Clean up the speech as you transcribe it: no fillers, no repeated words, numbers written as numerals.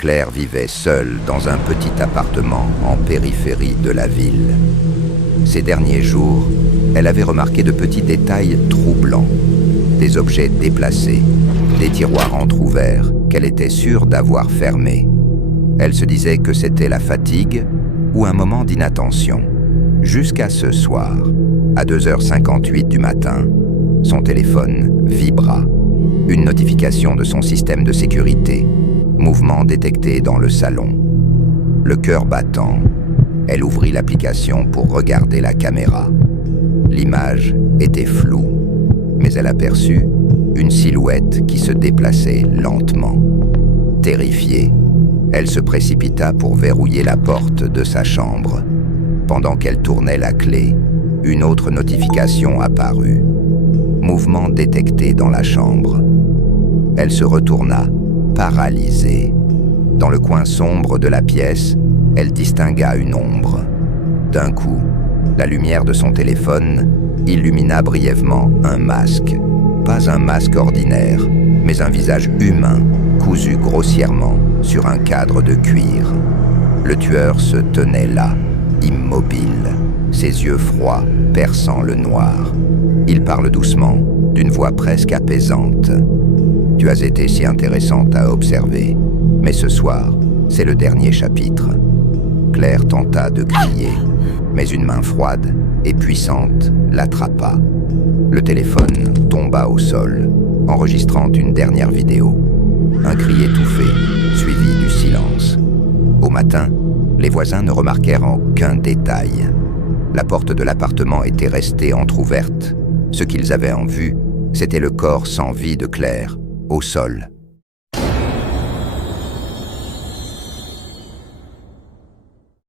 Claire vivait seule dans un petit appartement en périphérie de la ville. Ces derniers jours, elle avait remarqué de petits détails troublants. Des objets déplacés, des tiroirs entr'ouverts qu'elle était sûre d'avoir fermés. Elle se disait que c'était la fatigue ou un moment d'inattention. Jusqu'à ce soir, à 2h58 du matin, son téléphone vibra. Une notification de son système de sécurité. Mouvement détecté dans le salon. Le cœur battant, elle ouvrit l'application pour regarder la caméra. L'image était floue, mais elle aperçut une silhouette qui se déplaçait lentement. Terrifiée, elle se précipita pour verrouiller la porte de sa chambre. Pendant qu'elle tournait la clé, une autre notification apparut. Mouvement détecté dans la chambre. Elle se retourna, paralysée. Dans le coin sombre de la pièce, elle distingua une ombre. D'un coup, la lumière de son téléphone illumina brièvement un masque. Pas un masque ordinaire, mais un visage humain, cousu grossièrement sur un cadre de cuir. Le tueur se tenait là, immobile, ses yeux froids perçant le noir. Il parle doucement, d'une voix presque apaisante. « Tu as été si intéressante à observer, mais ce soir, c'est le dernier chapitre. » Claire tenta de crier, mais une main froide et puissante l'attrapa. Le téléphone tomba au sol, enregistrant une dernière vidéo. Un cri étouffé, suivi du silence. Au matin, les voisins ne remarquèrent aucun détail. La porte de l'appartement était restée entr'ouverte. Ce qu'ils avaient en vue, c'était le corps sans vie de Claire, au sol,